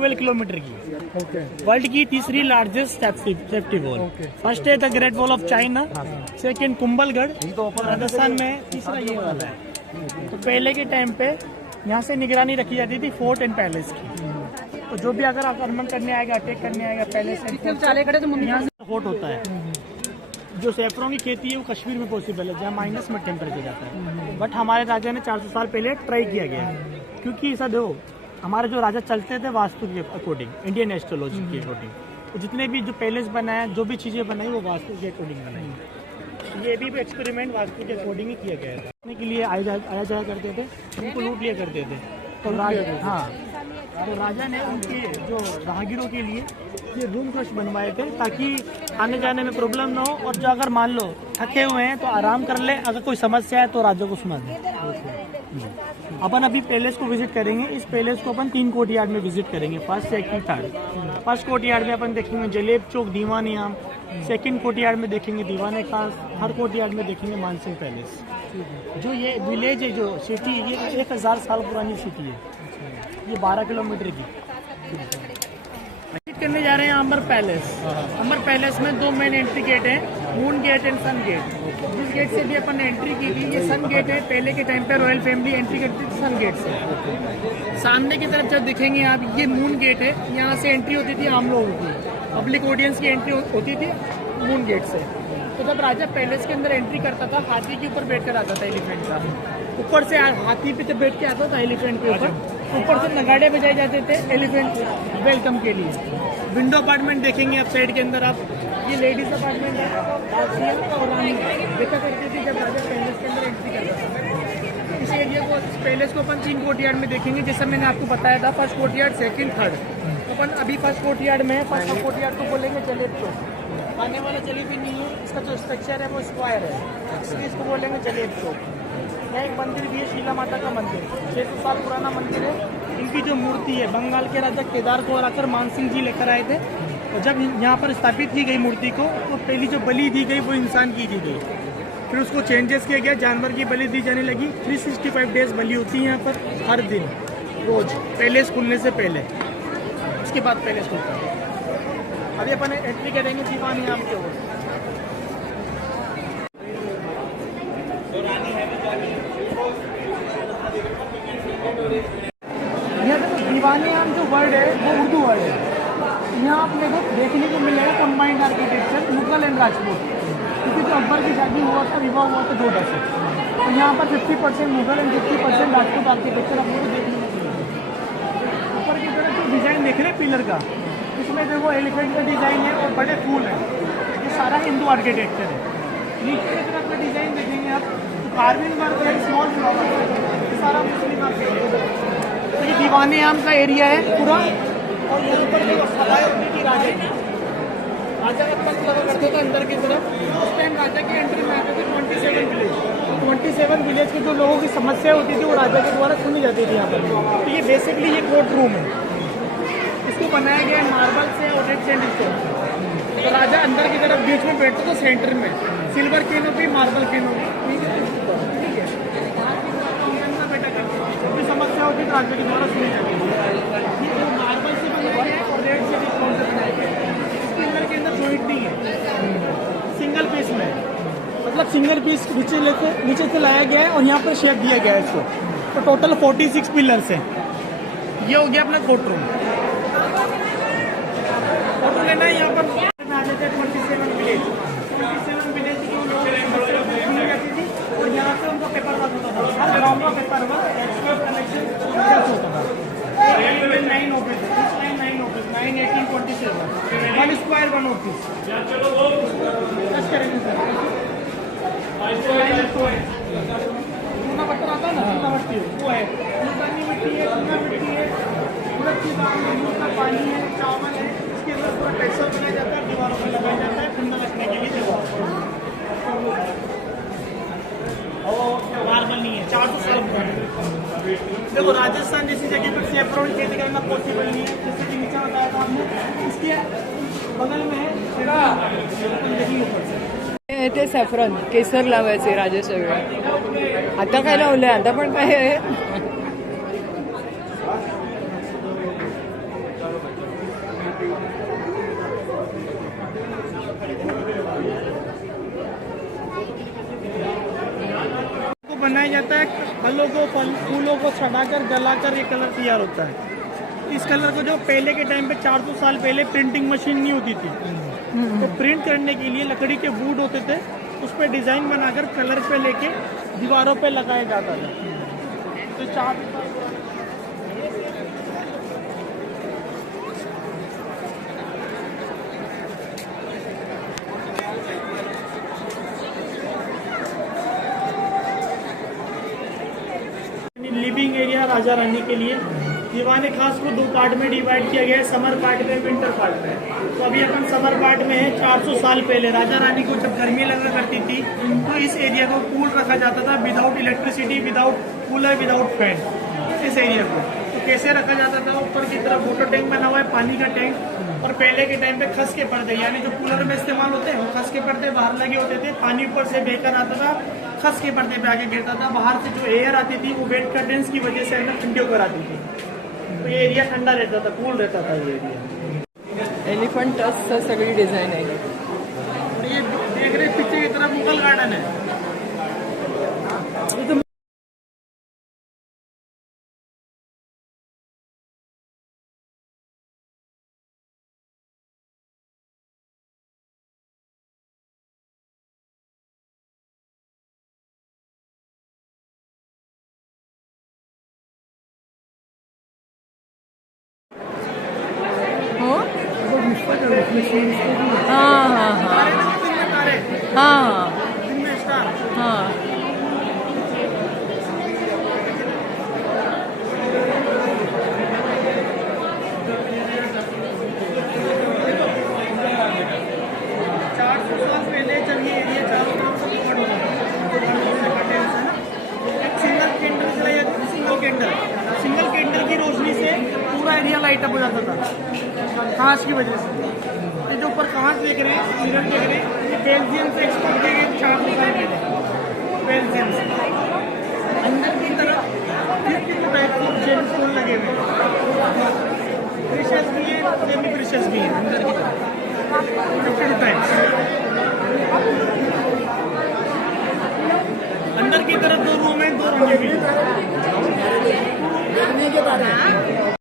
12 kilometre की। World की तीसरी लार्जेस्ट सेफ्टी वॉल। फर्स्ट है the great wall of China, second Kumbhalgarh, Rajasthan में तीसरा ये वाला है। तो पहले के टाइम पे यहाँ से निगरानी रखी जाती थी फोर्ट एंड पैलेस की। तो जो भी अगर आक्रमण करने आएगा, अटैक करने आएगा पैलेस एंड यहाँ से फोर्ट होता है। जो सैफरॉन की खेती है वो कश्मीर में पॉसिबल है, जहाँ माइनस में टेम्परेचर जाता है। बट हमारे राजा ने 400 साल पहले ट्राई किया गया है, क्योंकि ऐसा देखो हमारे जो राजा चलते थे वास्तु के अकॉर्डिंग, इंडियन एस्ट्रोलॉजी के अकॉर्डिंग। तो जितने भी जो पैलेस बनाए, जो भी चीज़ें बनाई वो वास्तु के अकॉर्डिंग बनाई। ये भी एक्सपेरिमेंट वास्तु के अकॉर्डिंग ही किया गया था। के लिए आया जाया करते थे, उनको लूट लिया करते थे। तो तो राजा ने उनके जो राहगीरों के लिए ये रूम फ्लश बनवाए थे, ताकि आने जाने में प्रॉब्लम ना हो। और जो अगर मान लो थके हुए हैं तो आराम कर ले, अगर कोई समस्या है तो राजा को सुना दे। अपन अभी पैलेस को विजिट करेंगे। इस पैलेस को अपन 3 कोर्टयार्ड में विजिट करेंगे, first second third. First courtyard में अपन देखेंगे जलेब चौक दीवान-ए-आम, सेकंड कोर्टयार्ड में देखेंगे दीवान खास, थर्ड कोर्टयार्ड में देखेंगे मानसिंह पैलेस। जो ये विलेज है, जो सिटी, ये 1000 साल पुरानी सिटी है। ये 12 किलोमीटर की। विजिट करने जा रहे हैं अंबर पैलेस। अंबर पैलेस में 2 मेन एंट्री गेट है, moon gate and sun gate. जिस गेट से भी अपन ने एंट्री की थी, ये सन गेट है। पहले के टाइम पे रॉयल फैमिली एंट्री करती थी सन गेट से। सामने की तरफ जब दिखेंगे आप, ये मून गेट है। यहाँ से एंट्री होती थी आम लोगों की, पब्लिक ऑडियंस की एंट्री होती थी मून गेट से। तो जब राजा पैलेस के अंदर एंट्री करता था, हाथी के ऊपर बैठ कर आता था, एलिफेंट का। ऊपर से हाथी पे बैठ के आता था एलिफेंट के ऊपर से नगाड़े बजाए जाते थे एलिफेंट वेलकम के लिए। विंडो अपार्टमेंट देखेंगे आप साइड के अंदर आप, ये लेडीज अपार्टमेंट है और रानी देखा करती थी जब राजा पैलेस के अंदर एंट्री करता था। इस एरिया को, पैलेस को अपन 3 कोर्टयार्ड में देखेंगे, जैसा मैंने आपको बताया था। First courtyard, second, third. तो अपन अभी फर्स्ट कोर्टयार्ड में है। फर्स्ट कोर्टयार्ड को बोलेंगे जलेब चौक। आने वाला जलेबी नहीं है, इसका जो स्ट्रक्चर है वो स्क्वायर है, इसलिए इसको बोलेंगे जलेब चौक। यहाँ एक मंदिर भी है, शीला माता का मंदिर, 600 साल पुराना मंदिर है। इनकी जो मूर्ति है बंगाल के राजा केदार को आकर मानसिंह जी लेकर आए थे। और जब यहाँ पर स्थापित की गई मूर्ति को, तो पहली जो बलि दी गई वो इंसान की दी गई। फिर उसको चेंजेस किया गया, जानवर की बलि दी जाने लगी। 365 डेज बलि होती है यहाँ पर, हर दिन, रोज, पैलेस खुलने से पहले। उसके बाद पैलेस खुलता है। अभी अपन एंट्री करेंगे दीवान-ए-आम के ओर। दीवान-ए-आम जो वर्ड है वो उर्दू वर्ड है। यहाँ अपने को देखने को मिलेगा combined architecture Mughal and Rajput, क्योंकि जो अकबर की शादी हुआ था, विवाह हुआ था 2 दस। तो यहाँ पर 50% मुगल एंड 50% राजपूत आर्किटेक्चर अपने को देखने को मिलेगा। ऊपर की तरफ जो डिज़ाइन देख रहे हैं पिलर का, इसमें देखो एलिफेंट का डिज़ाइन है और बड़े फूल है। ये सारा हिंदू आर्किटेक्चर है। नीचे की तरफ का डिज़ाइन देखेंगे आप, कार्विंग वर्क है, स्मॉल फ्लावर, ये सारा मुस्लिम आर्किटेक्चर। तो ये दीवान-ए-आम का एरिया है पूरा। और यहाँ पर जो सभाएं होती थी राजा की, राजा का पक्ष लगा करते थे अंदर की तरफ। उस टाइम राजा की एंट्री में आते थे 27 विलेज के जो लोगों की समस्या होती थी वो राजा के द्वारा सुनी जाती थी यहाँ पर। तो ये बेसिकली ये कोर्ट रूम है। इसको बनाया गया है मार्बल से और रेड सैंडस्टोन। तो राजा अंदर की तरफ बीच में बैठते तो सेंटर में सिल्वर कैनोपी, मार्बल कैनोपी, ठीक है। कोई समस्या होती है राजा के द्वारा सुनी जाती है। ये मार्बल से बनाया गया है और रेड से स्टोन से बनाया गया है। इसके अंदर के अंदर जॉइंट नहीं है, सिंगल पीस में, मतलब सिंगल पीस नीचे से लाया गया है और यहाँ पर शेप दिया गया है इसको। तो टोटल 46 पिलर्स हैं। ये हो गया अपना कोर्ट रूम। फोटो लेना है यहाँ पर आ जाते हैं 27 विलेज की सुनी जाती थी। और यहाँ से उनका पेपर वर्क होता था, हर गाँव का पेपर वर्क, एक्सपोर्ट कलेक्शन होता था। 9 ऑफिस, 9 ऑफिस, 9, 18, 27, 1 स्क्वायर 1 ऑफिस। करेंगे सर, चूना पत्थर आता है ना, चूना मिट्टी वो है, मुल्तानी मिट्टी है, चूना मिट्टी है, उड़द की दाल है, दूध का पानी है, चावल है। इसके अंदर पूरा टेक्सचर बनाया जाता है, दीवारों पर लगाया जाता है ठंडा रखने के लिए जगह। और मार्बल नहीं है, 400 साल पुराना। देखो राजस्थान जैसी जगह पर सैफरॉन खेती करना पॉसिबल नहीं है, जैसे कि नीचे बताया था आपने। इसके बगल में है ते सॅफ्रॉन, केसर लावायचे राजा सगळं। आता काय लावलंय, आता पण काय आहे। है फलों को फूलों को सड़ाकर गलाकर ये कलर तैयार होता है। इस कलर को जो पहले के टाइम पे 400 साल पहले प्रिंटिंग मशीन नहीं होती थी, तो प्रिंट करने के लिए लकड़ी के वुड होते थे, उस पर डिज़ाइन बनाकर कलर पे लेके दीवारों पे लगाया जाता था। तो 4 लिविंग एरिया राजा रानी के लिए दीवाने खास को 2 पार्ट में डिवाइड किया गया है, समर पार्ट में, विंटर पार्ट में। तो अभी अपन समर पार्ट में है। 400 साल पहले राजा रानी को जब गर्मी लगा करती थी तो इस एरिया को कूल रखा जाता था, without electricity, without cooler, without fan. इस एरिया को तो कैसे रखा जाता था, ऊपर की तरफ वाटर टैंक बना हुआ है, पानी का टैंक, और पहले के टाइम पे खस के पर्दे, यानी जो कूलर में इस्तेमाल होते हैं वो खस के पर्दे बाहर लगे होते थे। पानी ऊपर से बहकर आता था, खस के पर्दे पे आके गिरता था। बाहर से जो एयर आती थी वो वेट कर्टेंस की वजह से अंदर ठंडी होकर आती थी, तो ये एरिया ठंडा रहता था, कूल रहता था ये एरिया। एलिफंट टच सगळी डिझाईन आहे। और ये देख रहे पीछे की तरफ मुगल गार्डन है। हो हां हां हां हां हां सिंगल कैंडल की रोशनी से पूरा एरिया लाइट अप हो जाता था, कांच की वजह से। ये जो ऊपर कांच देख रहे हैं, मिरर देख रहे हैं, ये बेल्जियम से एक्सपोर्ट किए गए 400 साल पहले बेल्जियम से। अंदर की तरफ 52 टाइप के जेमस्टोन लगे हुए हैं, प्रीशियस भी है, सेमी प्रीशियस भी है। अंदर की तरफ 52 टाइप्स। अंदर की तरफ 2 रूम है, 2 रंगे भी हैं।